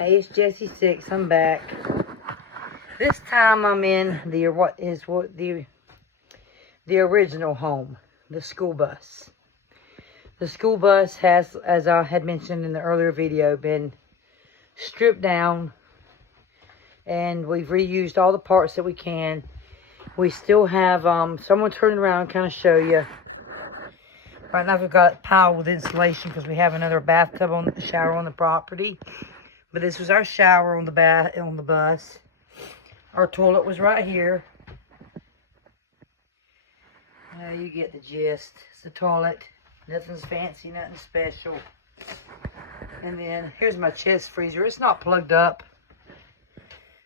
Hey, it's Jessie 6. I'm back. This time I'm in the original home, the school bus. The school bus has, as I had mentioned in the earlier video, been stripped down, and we've reused all the parts that we can. We still have someone turn around and kind of show you. Right now we've got tile with insulation because we have another bathtub on the shower on the property. But this was our shower on the bus. Our toilet was right here. You get the gist. It's the toilet. Nothing's fancy, nothing special. And then here's my chest freezer. It's not plugged up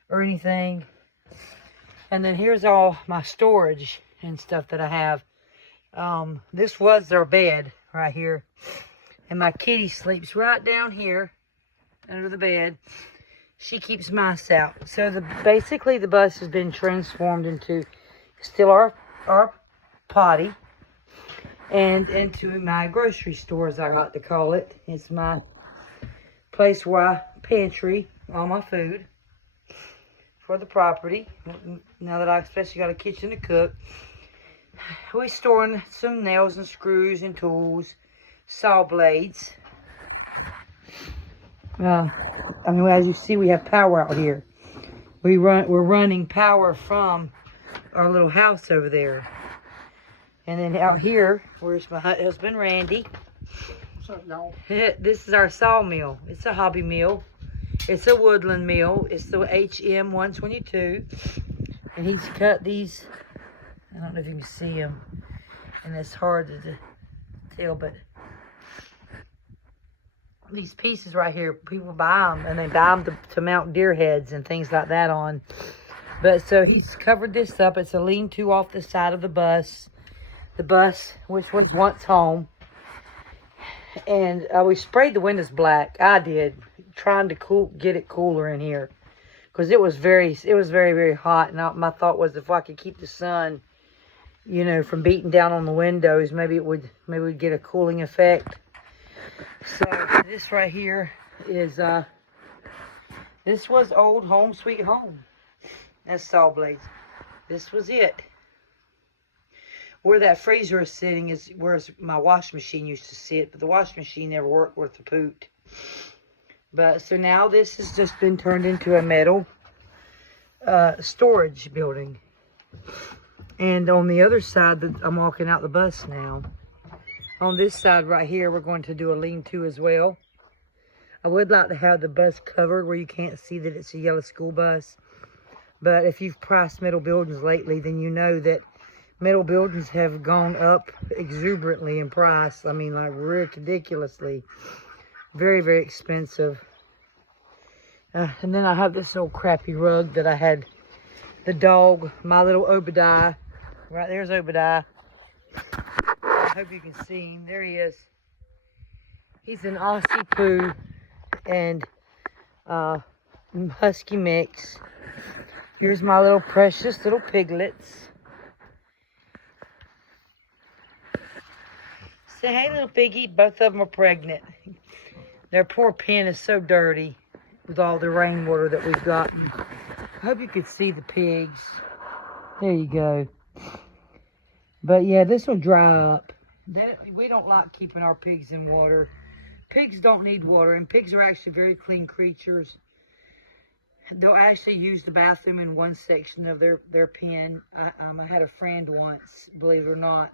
or anything. And then here's all my storage and stuff that I have. This was their bed right here. And my kitty sleeps right down here under the bed. She keeps mice out. So basically the bus has been transformed into still our potty and into my grocery store, as I like to call it. It's my place where I pantry all my food for the property. Now that I especially got a kitchen to cook. We're storing some nails and screws and tools, saw blades. I mean, as you see, we have power out here. We're running power from our little house over there. And then out here, where's my husband, Randy. What's up, y'all? This is our sawmill. It's a hobby mill. It's a woodland mill. It's the HM 122. And he's cut these. I don't know if you can see them. And it's hard to tell, but these pieces right here, people buy them, and they buy them to mount deer heads and things like that on. But so he's covered this up. It's a lean-to off the side of the bus. The bus, which was once home. And we sprayed the windows black. I did, trying to get it cooler in here, because it was very, very hot. And my thought was, if I could keep the sun, you know, from beating down on the welding, maybe we'd get a cooling effect. So this right here is this was old Home Sweet Home. That's saw blades. This was it. Where that freezer is sitting is where my washing machine used to sit, but the washing machine never worked worth a poot. But so now this has just been turned into a metal storage building. And on the other side, I'm walking out the bus now. On this side right here, we're going to do a lean-to as well. I would like to have the bus covered where you can't see that it's a yellow school bus. But if you've priced metal buildings lately, then you know that metal buildings have gone up exuberantly in price. I mean, like ridiculously. Very, very expensive. And then I have this old crappy rug that I had the dog, my little Obadiah. Right there's Obadiah. I hope you can see him. There he is. He's an Aussie Poo and Husky mix. Here's my little precious little piglets. Say hey, little piggy. Both of them are pregnant. Their poor pen is so dirty with all the rainwater that we've gotten. I hope you can see the pigs. There you go. But yeah, this will dry up. We don't like keeping our pigs in water. Pigs don't need water, and pigs are actually very clean creatures. They'll actually use the bathroom in one section of their pen. I had a friend once, believe it or not,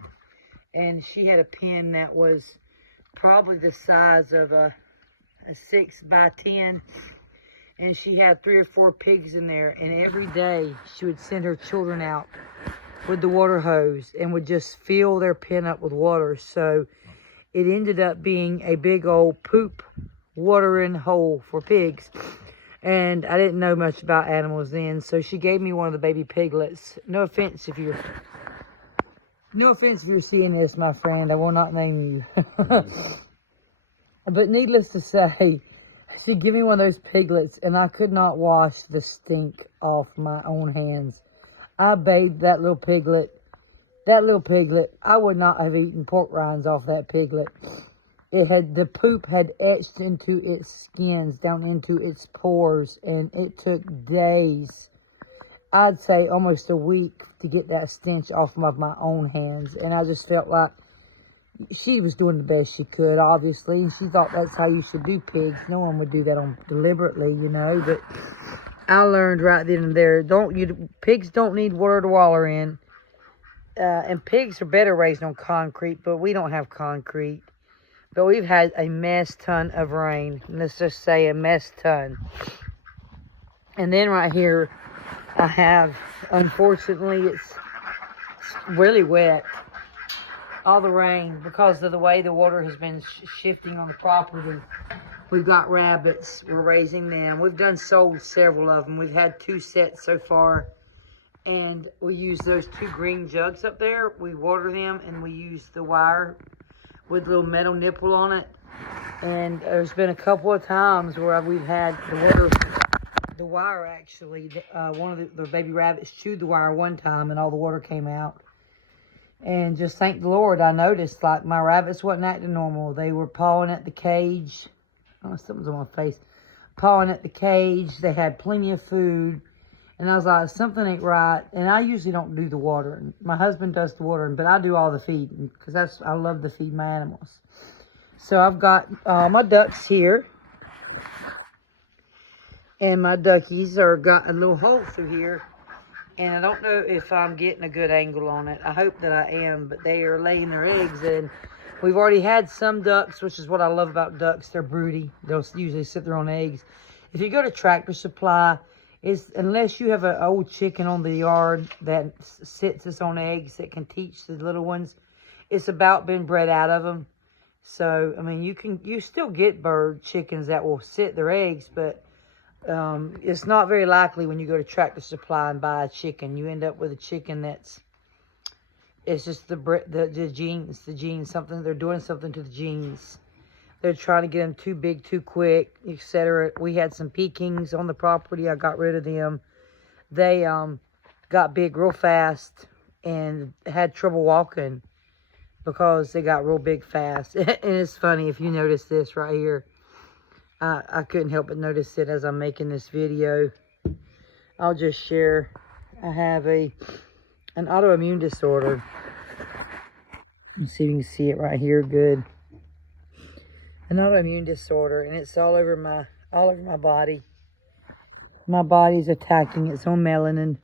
and she had a pen that was probably the size of a 6 by 10, and she had 3 or 4 pigs in there, and every day she would send her children out with the water hose and would just fill their pen up with water. So it ended up being a big old poop watering hole for pigs. And I didn't know much about animals then, so she gave me one of the baby piglets. No offense if you're seeing this, my friend. I will not name you. But needless to say, she gave me one of those piglets, and I could not wash the stink off my own hands. I bathed that little piglet. I would not have eaten pork rinds off that piglet. the poop had etched into its skins, down into its pores, and it took days, I'd say almost a week, to get that stench off of my own hands. And I just felt like she was doing the best she could, obviously, and she thought that's how you should do pigs. No one would do that deliberately, you know. But I learned right then and there, pigs don't need water to waller in, and pigs are better raised on concrete, but we don't have concrete. But we've had a mess ton of rain. Let's just say a mess ton. And then right here, I have, unfortunately, it's really wet. All the rain, because of the way the water has been shifting on the property. We've got rabbits. We're raising them. We've sold several of them. We've had 2 sets so far. And we use those 2 green jugs up there. We water them, and we use the wire with a little metal nipple on it. And there's been a couple of times where we've had the wire actually, one of the baby rabbits chewed the wire one time and all the water came out. And just thank the Lord, I noticed like my rabbits wasn't acting normal. They were pawing at the cage. Oh, something's on my face. Pawing at the cage. They had plenty of food. And I was like, something ain't right. And I usually don't do the watering. My husband does the watering, but I do all the feeding because I love to feed my animals. So I've got my ducks here. And my duckies got a little hole through here. And I don't know if I'm getting a good angle on it. I hope that I am, but they are laying their eggs. And we've already had some ducks, which is what I love about ducks. They're broody. They'll usually sit there on eggs. If you go to Tractor Supply, unless you have an old chicken on the yard that sits its on eggs that can teach the little ones, it's about been bred out of them. So, I mean, you still get bird chickens that will sit their eggs, but it's not very likely when you go to Tractor Supply and buy a chicken. You end up with a chicken it's just the genes, something, they're doing something to the genes. They're trying to get them too big, too quick, etc. We had some Pekings on the property. I got rid of them. They got big real fast and had trouble walking because they got real big fast. And it's funny, if you notice this right here, I couldn't help but notice it as I'm making this video. I'll just share. I have an autoimmune disorder. Let's see if you can see it right here good. An autoimmune disorder, and it's all over my body. My body's attacking its own melanin,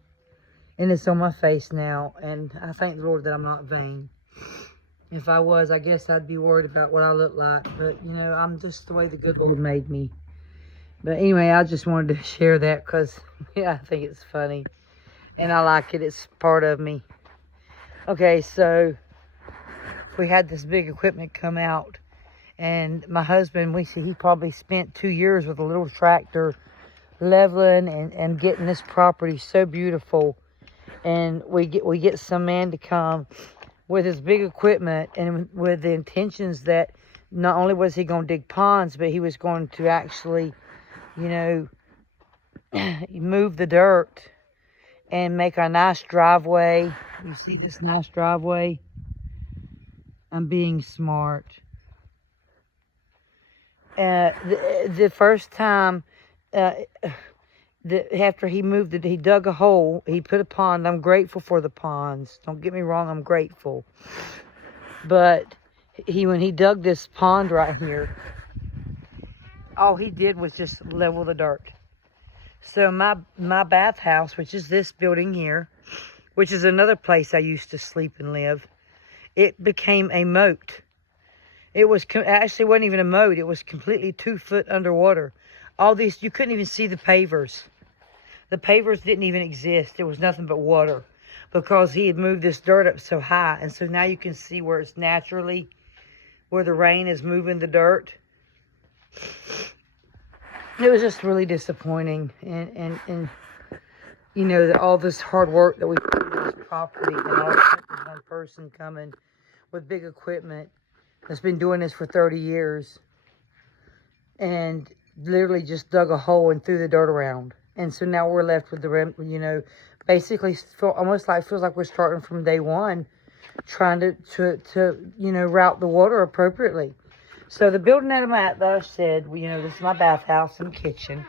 and it's on my face now. And I thank the Lord that I'm not vain. If I was, I guess I'd be worried about what I look like. But, you know, I'm just the way the good Lord made me. But anyway, I just wanted to share that because, yeah, I think it's funny. And I like it. It's part of me. Okay, so we had this big equipment come out. And my husband, he probably spent 2 years with a little tractor leveling and getting this property so beautiful. And we get some man to come with his big equipment and with the intentions that not only was he going to dig ponds, but he was going to actually, you know, move the dirt and make a nice driveway. You see this nice driveway? I'm being smart. The first time, after he moved it, he dug a hole. He put a pond. I'm grateful for the ponds. Don't get me wrong, I'm grateful. But when he dug this pond right here, all he did was just level the dirt. So my bathhouse, which is this building here, which is another place I used to sleep and live, it became a moat. It actually wasn't even a moat. It was completely 2 foot underwater. All these, you couldn't even see the pavers. The pavers didn't even exist. There was nothing but water because he had moved this dirt up so high. And so now you can see where it's naturally, where the rain is moving the dirt. It was just really disappointing. And you know, all this hard work that we put into this property and all this one person coming with big equipment that's been doing this for 30 years and literally just dug a hole and threw the dirt around. And so now we're left with you know, basically feels like we're starting from day one, trying to you know, route the water appropriately. So the building that I'm at, that I said, well, you know, this is my bathhouse and kitchen.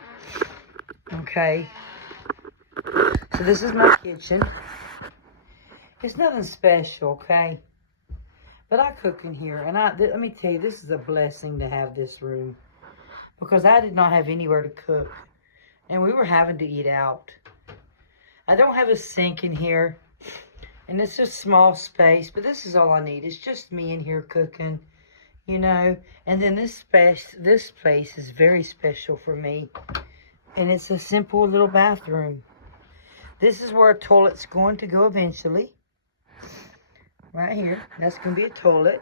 Okay. So this is my kitchen. It's nothing special, okay? But I cook in here. And let me tell you, this is a blessing to have this room. Because I did not have anywhere to cook. And we were having to eat out. I don't have a sink in here. And it's just small space. But this is all I need. It's just me in here cooking. You know, and then this place is very special for me. And it's a simple little bathroom. This is where a toilet's going to go eventually. Right here. That's going to be a toilet.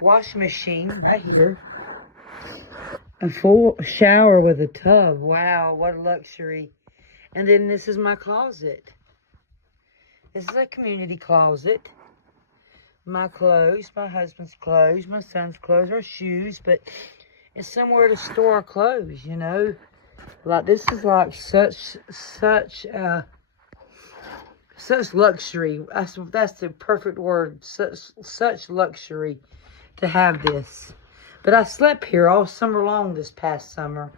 Washing machine right here. A full shower with a tub. Wow, what a luxury. And then this is my closet. This is a community closet. My clothes, my husband's clothes, my son's clothes, our shoes, but it's somewhere to store our clothes, you know. Like this is like such luxury. That's the perfect word. Such luxury to have this. But I slept here all summer long this past summer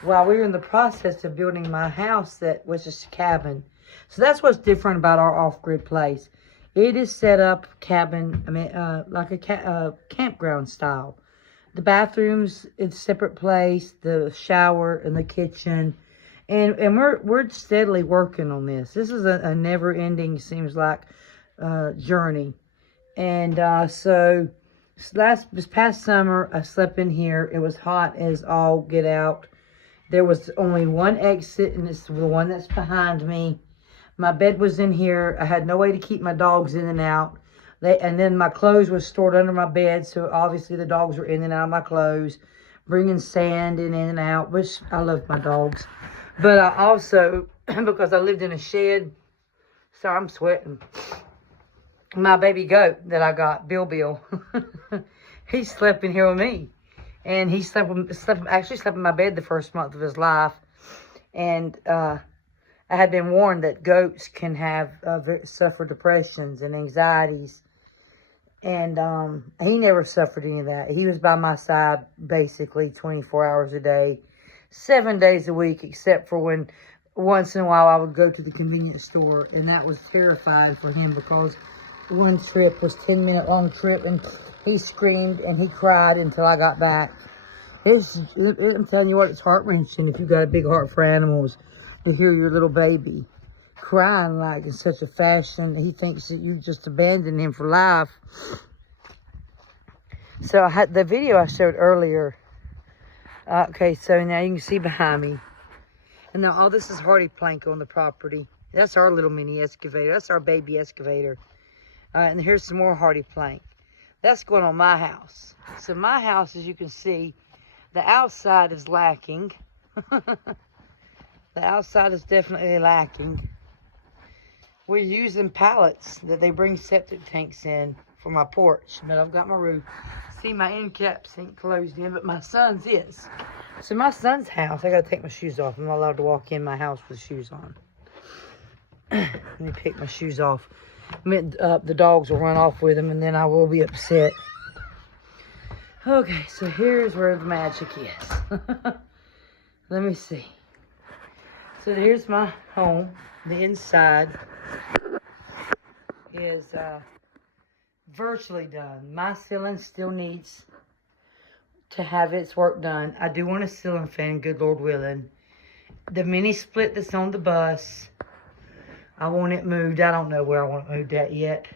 while we were in the process of building my house that was just a cabin. So that's what's different about our off-grid place. It is set up cabin, like a campground style. The bathrooms, it's a separate place, the shower and the kitchen. And we're steadily working on this. This is a never-ending, seems like, journey. And so this past summer, I slept in here. It was hot as all get out. There was only one exit, and it's the one that's behind me. My bed was in here. I had no way to keep my dogs in and out. And then my clothes were stored under my bed, so obviously the dogs were in and out of my clothes, bringing sand in and out, which I love my dogs. But I also, because I lived in a shed, so I'm sweating. My baby goat that I got, Bill, he slept in here with me. And he actually slept in my bed the first month of his life. And I had been warned that goats can suffer depressions and anxieties. And he never suffered any of that. He was by my side basically 24 hours a day, 7 days a week, except for when once in a while I would go to the convenience store. And that was terrifying for him because one trip was 10-minute long trip. And he screamed and he cried until I got back. I'm telling you what, it's heart-wrenching if you've got a big heart for animals. To hear your little baby crying like in such a fashion, he thinks that you just abandoned him for life. So I had the video I showed earlier. Okay, so now you can see behind me. And now all this is hardy plank on the property. That's our little mini excavator. That's our baby excavator. And here's some more hardy plank. That's going on my house. So my house, as you can see, the outside is lacking. The outside is definitely lacking. We're using pallets that they bring septic tanks in for my porch. But I've got my roof. See, my end caps ain't closed in, but my son's is. So my son's house, I gotta take my shoes off. I'm not allowed to walk in my house with shoes on. Let me pick my shoes off. The dogs will run off with them and then I will be upset. Okay, so here's where the magic is. Let me see. So here's my home. The inside is virtually done. My ceiling still needs to have its work done. I do want a ceiling fan, good Lord willing. The mini split that's on the bus, I want it moved. I don't know where I want it moved at yet.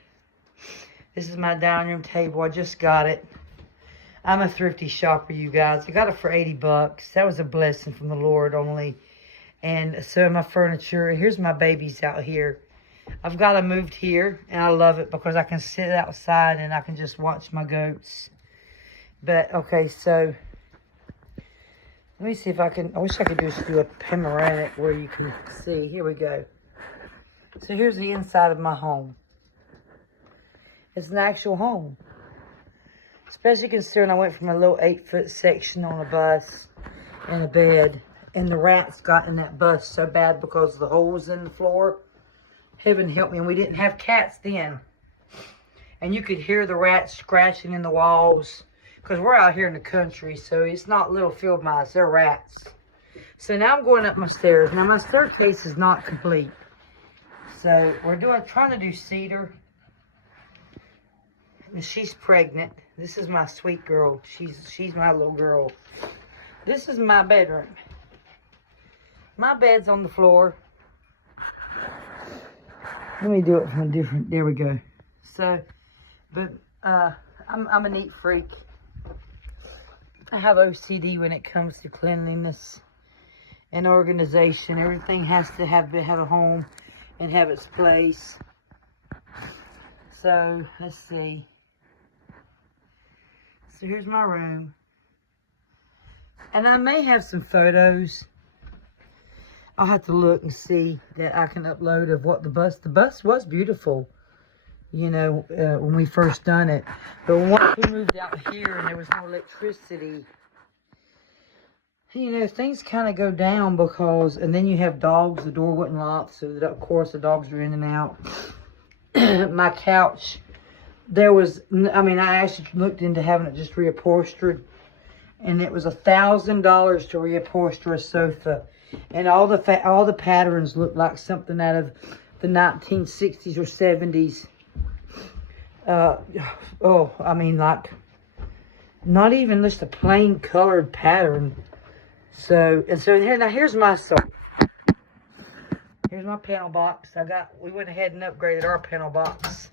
This is my dining room table. I just got it. I'm a thrifty shopper, you guys. I got it for 80 bucks. That was a blessing from the Lord only. And so my furniture, here's my babies out here. I've got them moved here, and I love it because I can sit outside and I can just watch my goats. But, okay, so let me see if I can, I wish I could just do a panoramic where you can see. Here we go. So here's the inside of my home. It's an actual home. Especially considering I went from a little 8-foot section on a bus and a bed. And the rats got in that bus so bad because of the holes in the floor. Heaven help me. And we didn't have cats then. And you could hear the rats scratching in the walls. Because we're out here in the country, so it's not little field mice, they're rats. So now I'm going up my stairs. Now my staircase is not complete. So we're trying to do cedar. And she's pregnant. This is my sweet girl. She's my little girl. This is my bedroom. My bed's on the floor. Let me do it from a different, there we go. So, but I'm a neat freak. I have OCD when it comes to cleanliness and organization. Everything has to have a home and have its place. So, let's see. So here's my room. And I may have some photos. I'll have to look and see that I can upload of what the bus was beautiful, you know, when we first done it. But once we moved out here and there was no electricity, you know, things kind of go down because, and then you have dogs, the door wasn't locked, so that, of course the dogs are in and out. My couch, there was, I mean, I actually looked into having it just reupholstered, and it was $1,000 to reupholster a sofa. And all the patterns look like something out of the 1960s or 70s. I mean, like, not even just a plain colored pattern. So here, now here's my sofa. Here's my panel box. We went ahead and upgraded our panel box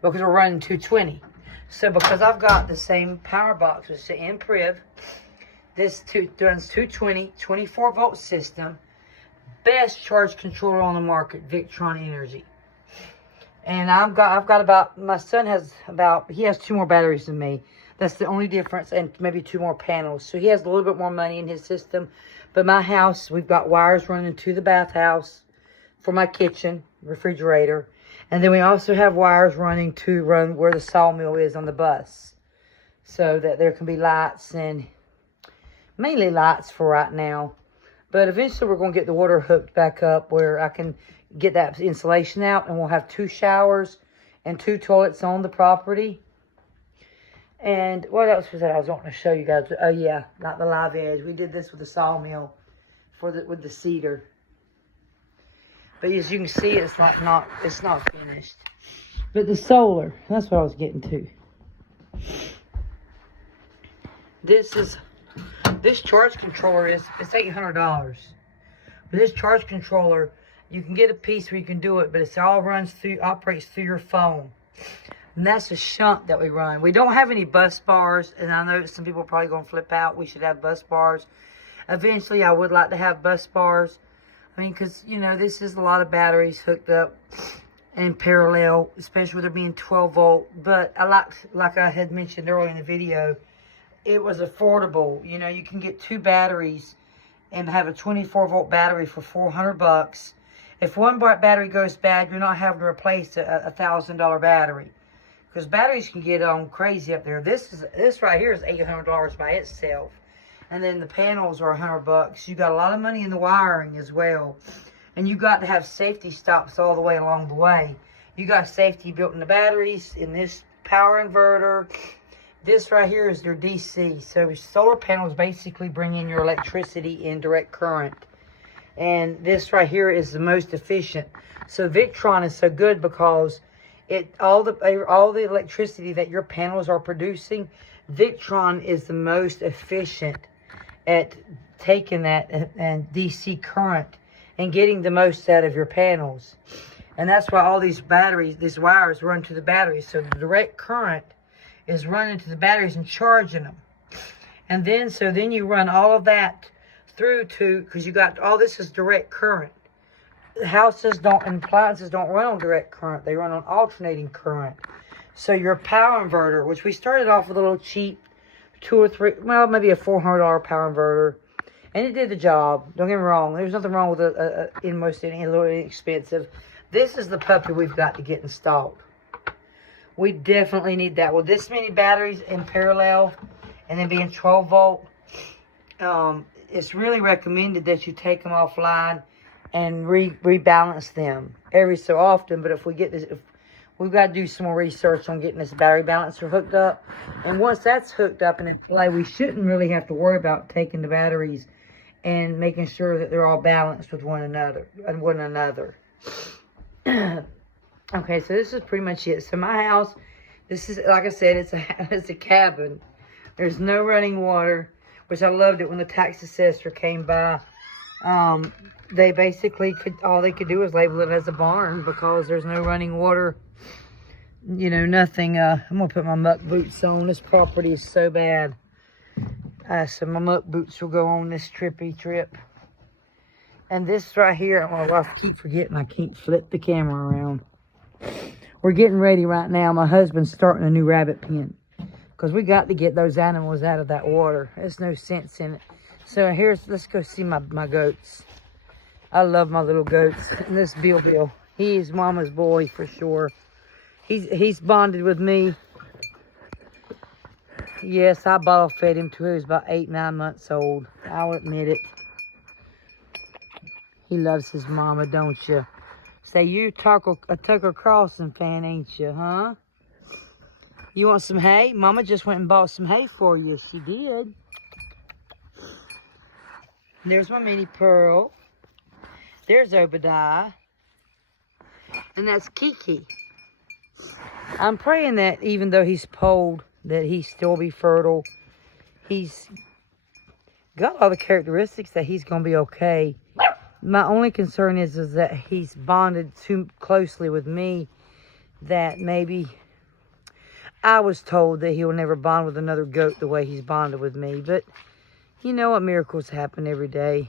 because we're running 220. So because I've got the same power box, which is the Impriv. This runs 220, 24 volt system. Best charge controller on the market, Victron Energy. And I've got about, my son has about, he has 2 more batteries than me. That's the only difference, and maybe 2 more panels. So he has a little bit more money in his system. But my house, we've got wires running to the bathhouse for my kitchen, refrigerator. And then we also have wires running to run where the sawmill is on the bus. So that there can be lights, and mainly lights for right now. But eventually we're going to get the water hooked back up where I can get that insulation out, and we'll have 2 showers and 2 toilets on the property. And what else was that I was wanting to show you guys? Oh yeah, not the live edge. We did this with the sawmill with the cedar. But as you can see, it's not finished. But the solar, that's what I was getting to. This charge controller it's $800. But this charge controller, you can get a piece where you can do it, but it all operates through your phone. And that's a shunt that we run. We don't have any bus bars, and I know some people are probably going to flip out. We should have bus bars. Eventually, I would like to have bus bars. I mean, because, you know, this is a lot of batteries hooked up in parallel, especially with there being 12 volt. But I like I had mentioned earlier in the video, it was affordable. You know, you can get 2 batteries and have a 24 volt battery for $400. If one battery goes bad, you're not having to replace a $1,000 battery. Because batteries can get on crazy up there. This right here is $800 by itself. And then the panels are $100. You got a lot of money in the wiring as well. And you got to have safety stops all the way along the way. You got safety built in the batteries, in this power inverter. This right here is their DC. So solar panels basically bring in your electricity in direct current. And this right here is the most efficient. So Victron is so good because all the electricity that your panels are producing, Victron is the most efficient at taking that and DC current and getting the most out of your panels. And that's why all these wires run to the batteries. So the direct current is running to the batteries and charging them. And then you run all of that through to, because you got all this is direct current. Houses and appliances don't run on direct current. They run on alternating current. So your power inverter, which we started off with a little cheap, maybe a $400 power inverter. And it did the job. Don't get me wrong. There's nothing wrong with a little inexpensive. This is the puppy we've got to get installed. We definitely need that. With this many batteries in parallel and then being 12 volt, it's really recommended that you take them offline and rebalance them every so often. But if we've got to do some more research on getting this battery balancer hooked up. And once that's hooked up and in play, we shouldn't really have to worry about taking the batteries and making sure that they're all balanced with one another. Okay, so this is pretty much it. So my house, this is, like I said, it's a cabin. There's no running water, which I loved it when the tax assessor came by. They basically all they could do was label it as a barn because there's no running water. You know, nothing. I'm gonna put my muck boots on. This property is so bad. So my muck boots will go on this trippy trip. And this right here, I keep forgetting I can't flip the camera around. We're getting ready right now. My husband's starting a new rabbit pen because we got to get those animals out of that water. There's no sense in it. So let's go see my goats. I love my little goats. And this Bill, he is mama's boy for sure. He's bonded with me. Yes, I bottle fed him till he was about 8-9 months old. I'll admit it. He loves his mama, don't you? Say, you a Tucker Carlson fan, ain't you, huh? You want some hay? Mama just went and bought some hay for you. She did. There's my mini Pearl. There's Obadiah. And that's Kiki. I'm praying that even though he's polled, that he still be fertile. He's got all the characteristics that he's going to be okay. My only concern is that he's bonded too closely with me, that maybe I was told that he'll never bond with another goat the way he's bonded with me. But you know what, miracles happen every day.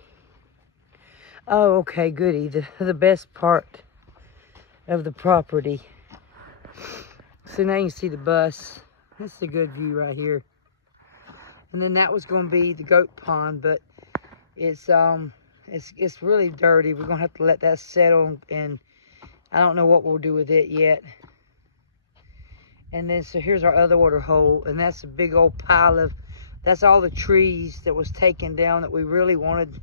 Oh, okay, goody. The best part of the property. So now you can see the bus. That's a good view right here. And then that was going to be the goat pond, but it's really dirty. We're going to have to let that settle, and I don't know what we'll do with it yet. And then, so here's our other water hole, and that's a big old pile of, that's all the trees that was taken down that we really wanted.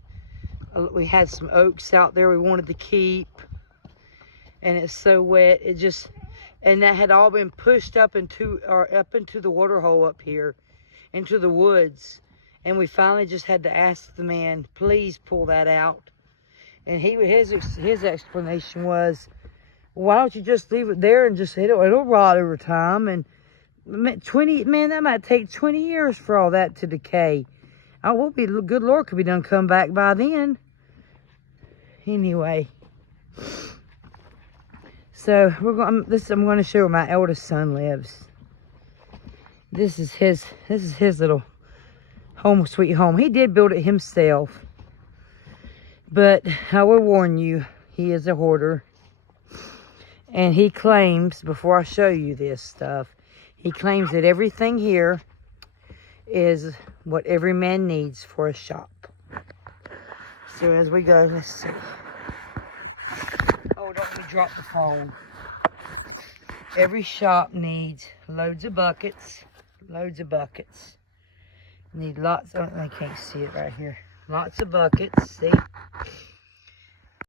We had some oaks out there we wanted to keep, and it's so wet. And that had all been pushed up into the water hole up here, into the woods. And we finally just had to ask the man, please pull that out. And his explanation was, why don't you just leave it there and just, it'll rot over time. And that might take 20 years for all that to decay. Good Lord, could be done come back by then. Anyway. So I'm going to show where my eldest son lives. This is his little home sweet home. He did build it himself, but I will warn you, he is a hoarder, and he claims, before I show you this stuff, he claims that everything here is what every man needs for a shop. So as we go, let's see. Oh, don't let me drop the phone. Every shop needs loads of buckets. Need lots of, I can't see it right here. Lots of buckets, see?